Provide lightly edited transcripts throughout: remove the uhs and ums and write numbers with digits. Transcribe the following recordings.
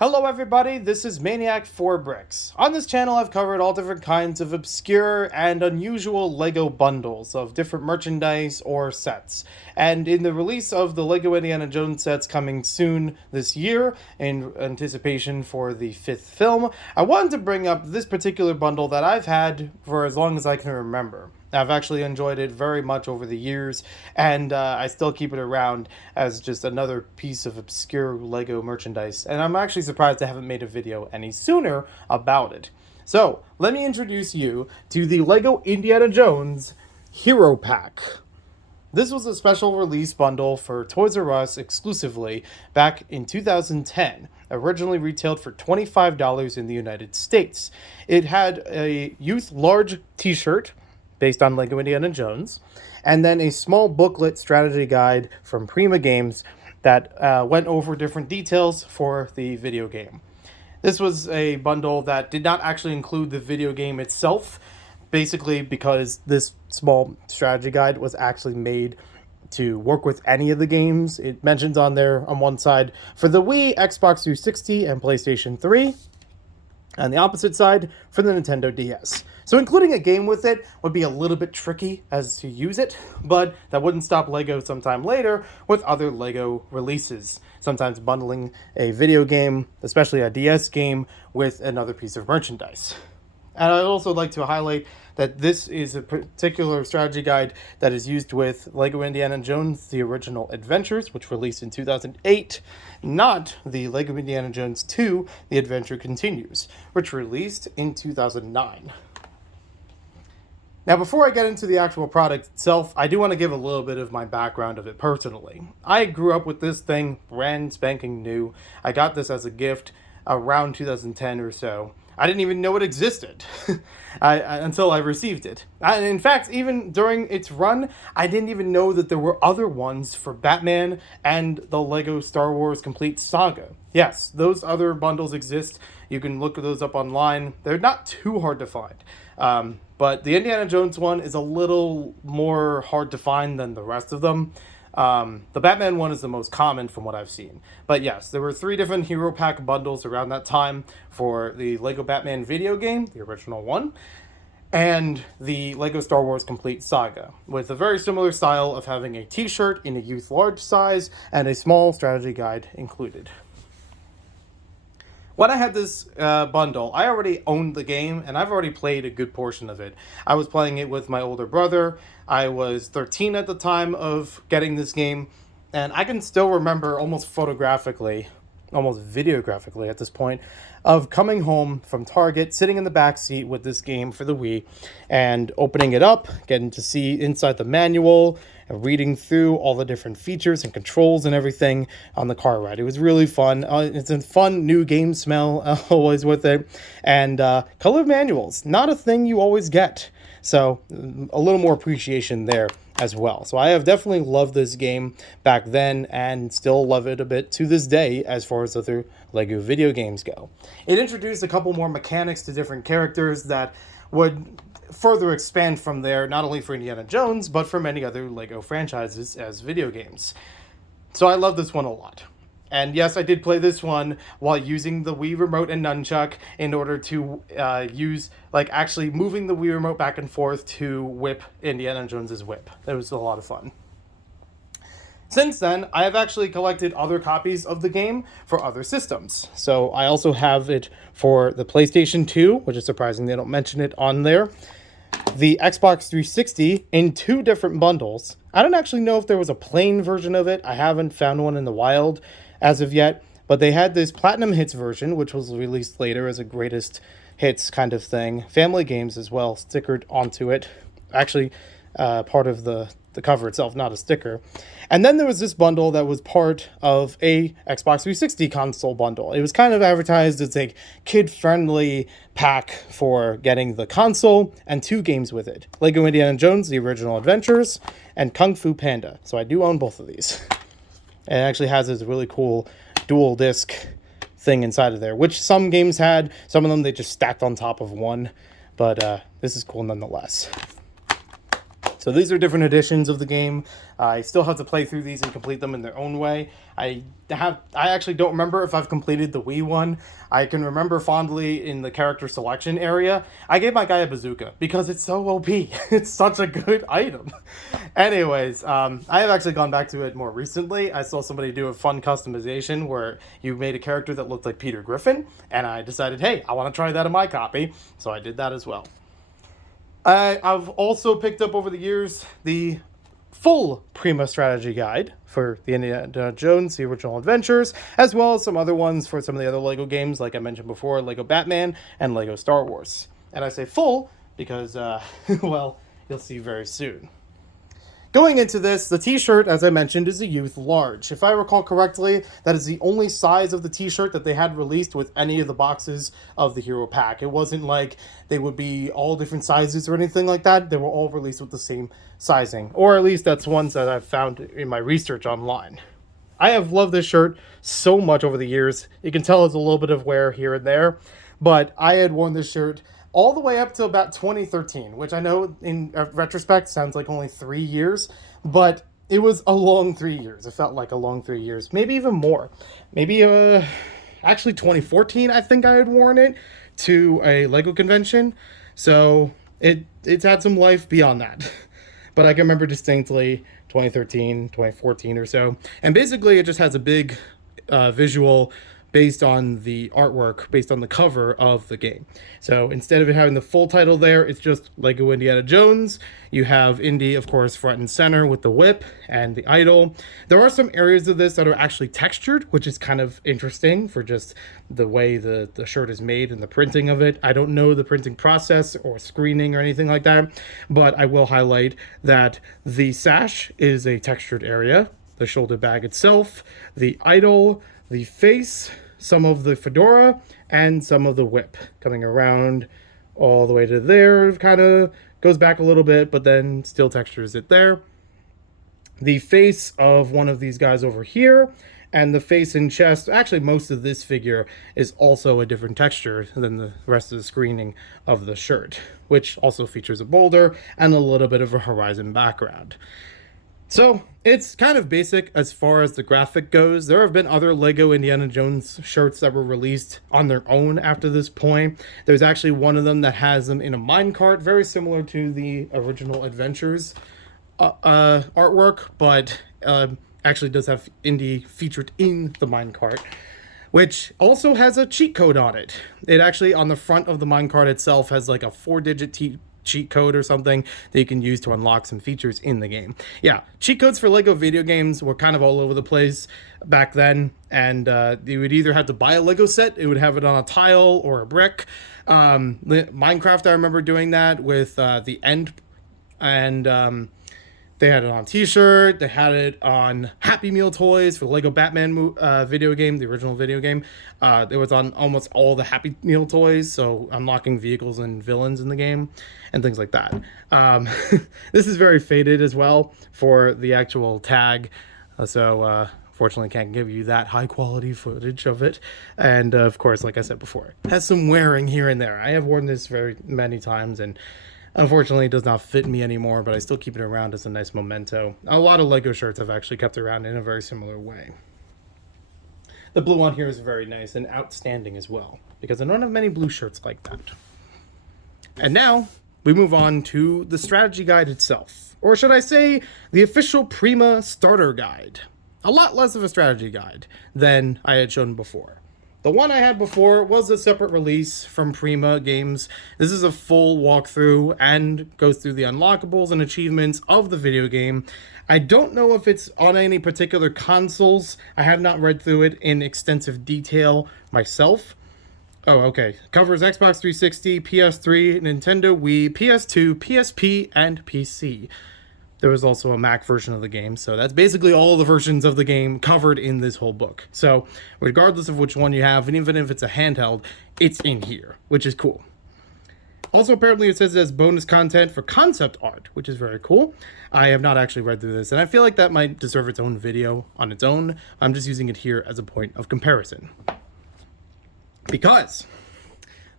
Hello everybody, this is Maniac4Bricks. On this channel I've covered all different kinds of obscure and unusual LEGO bundles of different merchandise or sets. And in the release of the LEGO Indiana Jones sets coming soon this year, in anticipation for the 5th film, I wanted to bring up this particular bundle that I've had for as long as I can remember. I've actually enjoyed it very much over the years, and I still keep it around as just another piece of obscure LEGO merchandise, and I'm actually surprised I haven't made a video any sooner about it. So, let me introduce you to the LEGO Indiana Jones Hero Pack. This was a special release bundle for ToysRUs exclusively back in 2010, originally retailed for $25 in the United States. It had a youth large t-shirt, based on LEGO Indiana Jones, and then a small booklet strategy guide from Prima Games that went over different details for the video game. This was a bundle that did not actually include the video game itself, basically because this small strategy guide was actually made to work with any of the games. It mentions on there on one side for the Wii, Xbox 360, and PlayStation 3, and the opposite side for the Nintendo DS. So including a game with it would be a little bit tricky as to use it, but that wouldn't stop LEGO sometime later with other LEGO releases, sometimes bundling a video game, especially a DS game, with another piece of merchandise. And I'd also like to highlight that this is a particular strategy guide that is used with LEGO Indiana Jones, The Original Adventures, which released in 2008, not the LEGO Indiana Jones 2, The Adventure Continues, which released in 2009. Now, before I get into the actual product itself, I do want to give a little bit of my background of it personally. I grew up with this thing brand spanking new. I got this as a gift around 2010 or so. I didn't even know it existed until I received it. And in fact, even during its run, I didn't even know that there were other ones for Batman and the LEGO Star Wars Complete Saga. Yes, those other bundles exist. You can look those up online. They're not too hard to find. But the Indiana Jones one is a little more hard to find than the rest of them. The Batman one is the most common from what I've seen. But yes, there were 3 different Hero Pack bundles around that time for the LEGO Batman video game, the original one, and the LEGO Star Wars Complete Saga, with a very similar style of having a t-shirt in a youth large size and a small strategy guide included. When I had this bundle, I already owned the game, and I've already played a good portion of it. I was playing it with my older brother. I was 13 at the time of getting this game, and I can still remember almost photographically, almost videographically at this point, of coming home from Target, sitting in the back seat with this game for the Wii, and opening it up, getting to see inside the manual, and reading through all the different features and controls and everything on the car ride. It was really fun. It's a fun new game smell always with it, and color manuals, not a thing you always get. So a little more appreciation there as well. So I have definitely loved this game back then and still love it a bit to this day as far as other LEGO video games go. It introduced a couple more mechanics to different characters that would further expand from there, not only for Indiana Jones, but for many other LEGO franchises as video games. So I love this one a lot. And yes, I did play this one while using the Wii Remote and Nunchuck in order to actually moving the Wii Remote back and forth to whip Indiana Jones's whip. It was a lot of fun. Since then, I have actually collected other copies of the game for other systems. So I also have it for the PlayStation 2, which is surprising they don't mention it on there. The Xbox 360 in 2 different bundles. I don't actually know if there was a plain version of it. I haven't found one in the wild as of yet, but they had this Platinum Hits version, which was released later as a greatest hits kind of thing. Family games as well, stickered onto it. Actually, part of the cover itself, not a sticker. And then there was this bundle that was part of a Xbox 360 console bundle. It was kind of advertised as a kid-friendly pack for getting the console and 2 games with it. LEGO Indiana Jones, The Original Adventures, and Kung Fu Panda. So I do own both of these. It actually has this really cool dual disc thing inside of there, which some games had. Some of them they just stacked on top of one. But this is cool nonetheless. So these are different editions of the game. I still have to play through these and complete them in their own way. I actually don't remember if I've completed the Wii one. I can remember fondly in the character selection area, I gave my guy a bazooka because it's so OP. It's such a good item. Anyways, I have actually gone back to it more recently. I saw somebody do a fun customization where you made a character that looked like Peter Griffin, and I decided, hey, I want to try that in my copy. So I did that as well. I've also picked up over the years the full Prima strategy guide for the Indiana Jones, the original adventures, as well as some other ones for some of the other LEGO games, like I mentioned before, LEGO Batman and LEGO Star Wars. And I say full because, well, you'll see very soon. Going into this, the t-shirt, as I mentioned, is a youth large. If I recall correctly, that is the only size of the t-shirt that they had released with any of the boxes of the Hero Pack. It wasn't like they would be all different sizes or anything like that. They were all released with the same sizing, or at least that's ones that I've found in my research online. I have loved this shirt so much over the years. You can tell it's a little bit of wear here and there, but I had worn this shirt all the way up to about 2013, which I know in retrospect sounds like only 3 years, but it was a long 3 years. It felt like a long 3 years, maybe even more. Maybe actually 2014, I think I had worn it to a LEGO convention, so it's had some life beyond that. But I can remember distinctly 2013, 2014 or so, and basically it just has a big visual based on the artwork, based on the cover of the game. So instead of it having the full title there, it's just LEGO Indiana Jones. You have Indy, of course, front and center with the whip and the idol. There are some areas of this that are actually textured, which is kind of interesting for just the way the shirt is made and the printing of it. I don't know the printing process or screening or anything like that, but I will highlight that the sash is a textured area, the shoulder bag itself, the idol, the face, some of the fedora, and some of the whip coming around all the way to there. Kind of goes back a little bit, but then still textures it there. The face of one of these guys over here, and the face and chest. Actually, most of this figure is also a different texture than the rest of the screening of the shirt, which also features a boulder and a little bit of a horizon background. So it's kind of basic as far as the graphic goes. There have been other LEGO Indiana Jones shirts that were released on their own after this point. There's actually one of them that has them in a minecart, very similar to the original Adventures artwork, but actually does have Indy featured in the minecart, which also has a cheat code on it. It actually, on the front of the minecart itself, has like a 4-digit cheat code or something that you can use to unlock some features in the game. Yeah, cheat codes for LEGO video games were kind of all over the place back then, and you would either have to buy a LEGO set, it would have it on a tile or a brick. Minecraft, I remember doing that with the end, and they had it on t-shirt, they had it on Happy Meal toys for the LEGO Batman video game, the original video game. It was on almost all the Happy Meal toys, so unlocking vehicles and villains in the game and things like that. This is very faded as well for the actual tag, so fortunately can't give you that high quality footage of it. And of course, like I said before, it has some wearing here and there. I have worn this very many times, and unfortunately, it does not fit me anymore, but I still keep it around as a nice memento. A lot of LEGO shirts I've actually kept around in a very similar way. The blue on here is very nice and outstanding as well, because I don't have many blue shirts like that. And now, we move on to the strategy guide itself. Or should I say, the official Prima starter guide. A lot less of a strategy guide than I had shown before. The one I had before was a separate release from Prima Games. This is a full walkthrough and goes through the unlockables and achievements of the video game. I don't know if it's on any particular consoles. I have not read through it in extensive detail myself. Oh, okay. Covers Xbox 360, PS3, Nintendo Wii, PS2, PSP, and PC. There was also a Mac version of the game, so that's basically all the versions of the game covered in this whole book. So regardless of which one you have, and even if it's a handheld, it's in here, which is cool. Also, apparently it says it has bonus content for concept art, which is very cool. I have not actually read through this, and I feel like that might deserve its own video on its own. I'm just using it here as a point of comparison. Because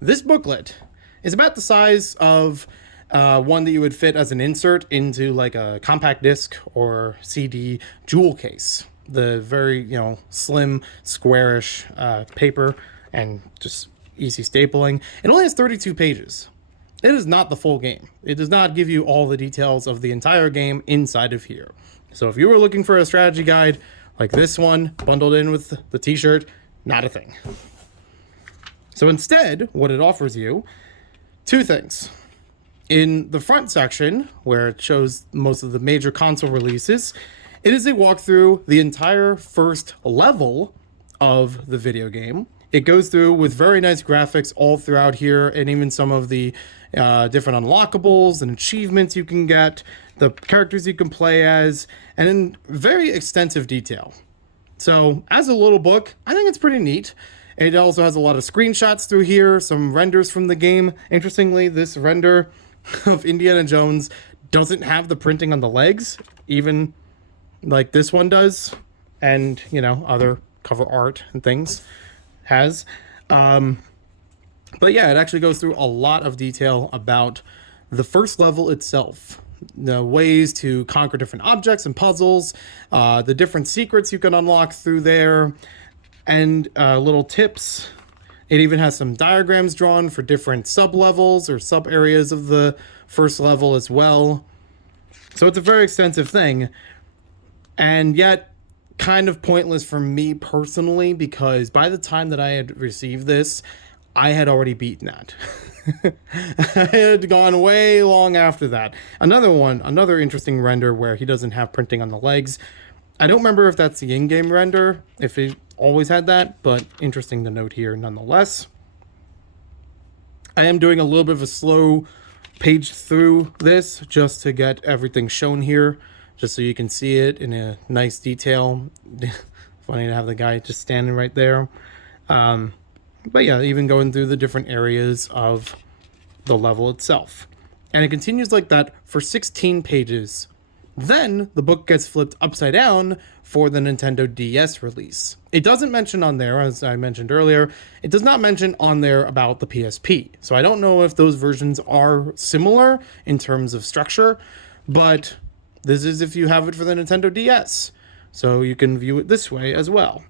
this booklet is about the size of one that you would fit as an insert into like a compact disc or CD jewel case. The very, slim, squarish paper and just easy stapling. It only has 32 pages. It is not the full game. It does not give you all the details of the entire game inside of here. So if you were looking for a strategy guide like this one, bundled in with the t-shirt, not a thing. So instead, what it offers you, two things. In the front section, where it shows most of the major console releases, it is a walkthrough the entire first level of the video game. It goes through with very nice graphics all throughout here, and even some of the different unlockables and achievements you can get, the characters you can play as, and in very extensive detail. So as a little book, I think it's pretty neat. It also has a lot of screenshots through here, some renders from the game. Interestingly, this render of Indiana Jones doesn't have the printing on the legs, even like this one does, and other cover art and things has. But yeah, it actually goes through a lot of detail about the first level itself, the ways to conquer different objects and puzzles, the different secrets you can unlock through there, and little tips. It even has some diagrams drawn for different sub-levels or sub-areas of the first level as well. So it's a very extensive thing, and yet kind of pointless for me personally, because by the time that I had received this, I had already beaten that. I had gone way long after that. Another interesting render where he doesn't have printing on the legs. I don't remember if that's the in-game render, if he always had that, but interesting to note here nonetheless. I am doing a little bit of a slow page through this just to get everything shown here, just so you can see it in a nice detail. Funny to have the guy just standing right there. But yeah, even going through the different areas of the level itself. And it continues like that for 16 pages. Then the book gets flipped upside down for the Nintendo DS release. It doesn't mention on there, as I mentioned earlier, it does not mention on there about the PSP. So I don't know if those versions are similar in terms of structure, but this is if you have it for the Nintendo DS. So you can view it this way as well.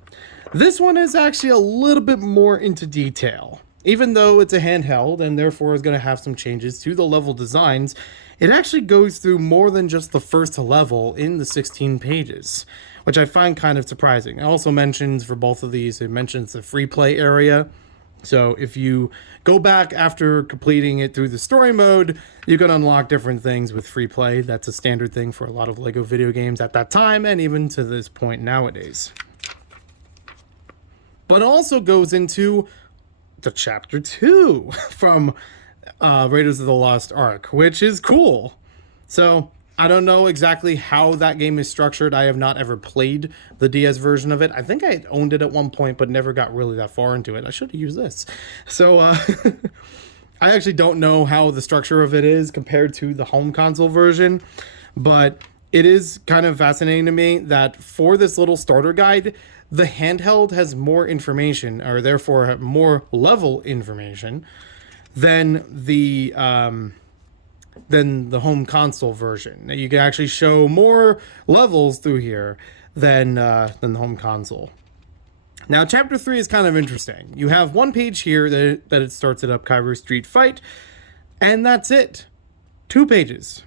This one is actually a little bit more into detail. Even though it's a handheld and therefore is going to have some changes to the level designs, it actually goes through more than just the first level in the 16 pages, which I find kind of surprising. It also mentions for both of these, it mentions the free play area. So if you go back after completing it through the story mode, you can unlock different things with free play. That's a standard thing for a lot of LEGO video games at that time and even to this point nowadays. But it also goes into the chapter 2 from Raiders of the Lost Ark, which is cool. So I don't know exactly how that game is structured. I have not ever played the DS version of it. I think I owned it at one point, but never got really that far into it. I should have used this. So I actually don't know how the structure of it is compared to the home console version, but it is kind of fascinating to me that for this little starter guide, the handheld has more information, or therefore more level information, than the home console version. You can actually show more levels through here than the home console. Now, chapter 3 is kind of interesting. You have one page here that it starts it up, Kairu Street Fight, and that's it. 2 pages.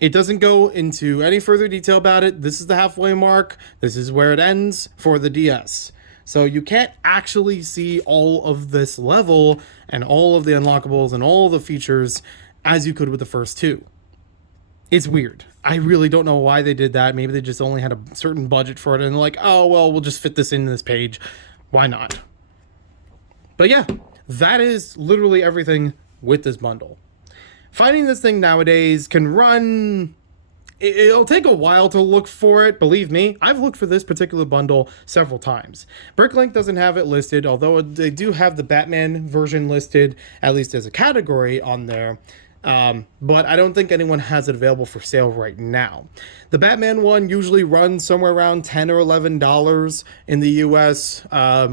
It doesn't go into any further detail about it. This is the halfway mark. This is where it ends for the DS. So you can't actually see all of this level and all of the unlockables and all the features as you could with the first 2. It's weird. I really don't know why they did that. Maybe they just only had a certain budget for it and they're like, oh, well, we'll just fit this into this page. Why not? But yeah, that is literally everything with this bundle. Finding this thing nowadays can run... It'll take a while to look for it, believe me. I've looked for this particular bundle several times. Bricklink doesn't have it listed, although they do have the Batman version listed, at least as a category on there. But I don't think anyone has it available for sale right now. The Batman one usually runs somewhere around $10 or $11 in the US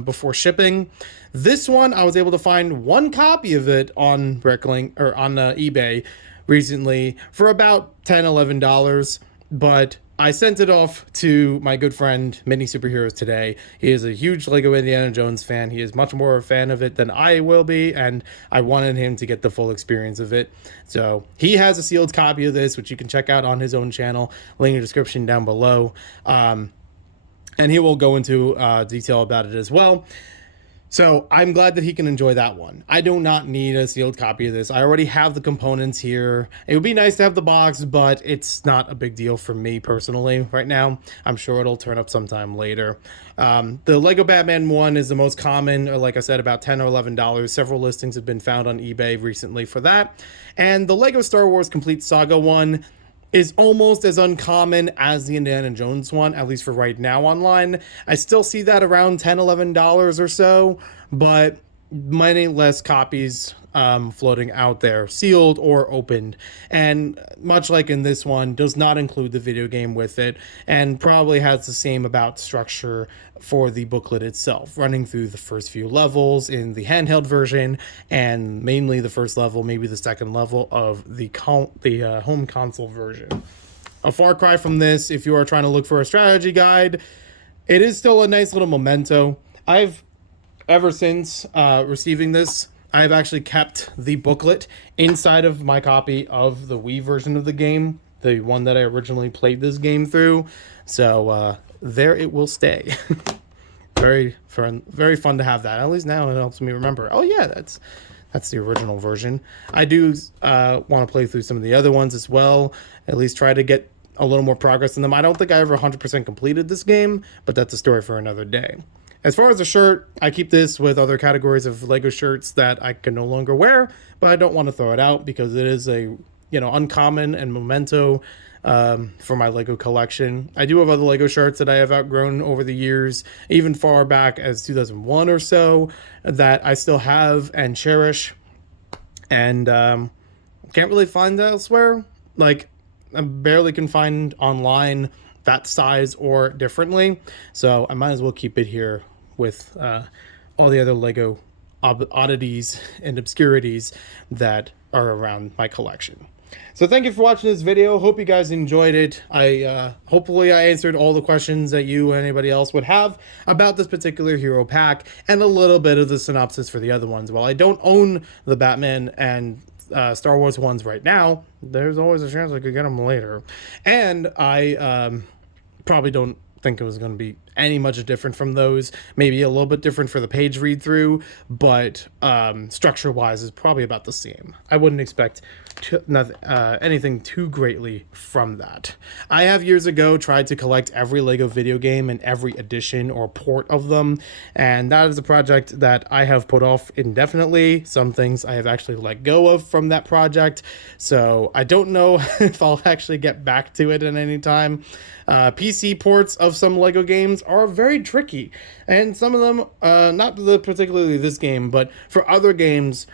before shipping. This one, I was able to find one copy of it on Bricklink or on eBay recently for about $10-11, but I sent it off to my good friend Mini Superheroes today. He is a huge Lego Indiana Jones fan. He is much more a fan of it than I will be, and I wanted him to get the full experience of it. So he has a sealed copy of this, which you can check out on his own channel. Link in the description down below. And he will go into detail about it as well. So I'm glad that he can enjoy that one. I do not need a sealed copy of this. I already have the components here. It would be nice to have the box, but it's not a big deal for me personally right now. I'm sure it'll turn up sometime later. The Lego Batman one is the most common, or like I said, about $10 or $11. Several listings have been found on eBay recently for that. And the Lego Star Wars Complete Saga one is almost as uncommon as the Indiana Jones one, at least for right now online. I still see that around $10-11 or so, but many less copies floating out there, sealed or opened. And much like in this one, does not include the video game with it, and probably has the same about structure for the booklet itself, running through the first few levels in the handheld version, and mainly the first level, maybe the second level of the home console version. A far cry from this if you are trying to look for a strategy guide. It is still a nice little memento. Ever since receiving this, I've actually kept the booklet inside of my copy of the Wii version of the game, the one that I originally played this game through. So there it will stay. Very fun to have that. At least now it helps me remember. Oh yeah, that's the original version. I do want to play through some of the other ones as well. At least try to get a little more progress in them. I don't think I ever 100% completed this game, but that's a story for another day. As far as the shirt, I keep this with other categories of Lego shirts that I can no longer wear, but I don't want to throw it out because it is a, uncommon and memento for my Lego collection. I do have other Lego shirts that I have outgrown over the years, even far back as 2001 or so, that I still have and cherish, and can't really find elsewhere. Like, I barely can find online that size or differently, so I might as well keep it here with all the other Lego oddities and obscurities that are around my collection. So thank you for watching this video. Hope you guys enjoyed it. Hopefully I answered all the questions that you or anybody else would have about this particular hero pack, and a little bit of the synopsis for the other ones. While I don't own the Batman and Star Wars ones right now, there's always a chance I could get them later. And I probably don't think it was going to be any much different from those. Maybe a little bit different for the page read through, but structure wise is probably about the same. I wouldn't expect anything too greatly from that. I have years ago tried to collect every Lego video game and every edition or port of them, and that is a project that I have put off indefinitely. Some things I have actually let go of from that project, so I don't know if I'll actually get back to it at any time. PC ports of some Lego games are very tricky, and some of them, not particularly this game, but for other games,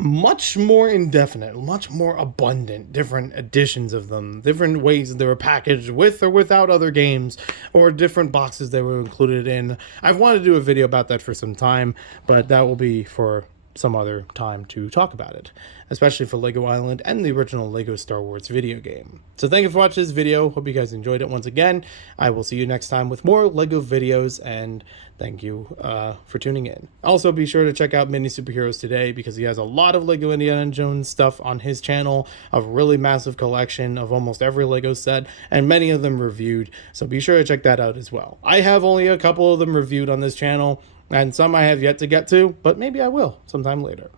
much more indefinite, much more abundant, different editions of them, different ways they were packaged with or without other games, or different boxes they were included in. I've wanted to do a video about that for some time, but that will be for some other time to talk about it, especially for Lego Island and the original Lego Star Wars video game. So thank you for watching this video. Hope you guys enjoyed it once again. I will see you next time with more Lego videos, and thank you for tuning in. Also, be sure to check out Mini Superheroes today, because he has a lot of Lego Indiana Jones stuff on his channel, a really massive collection of almost every Lego set, and many of them reviewed, so be sure to check that out as well. I have only a couple of them reviewed on this channel, and some I have yet to get to, but maybe I will sometime later.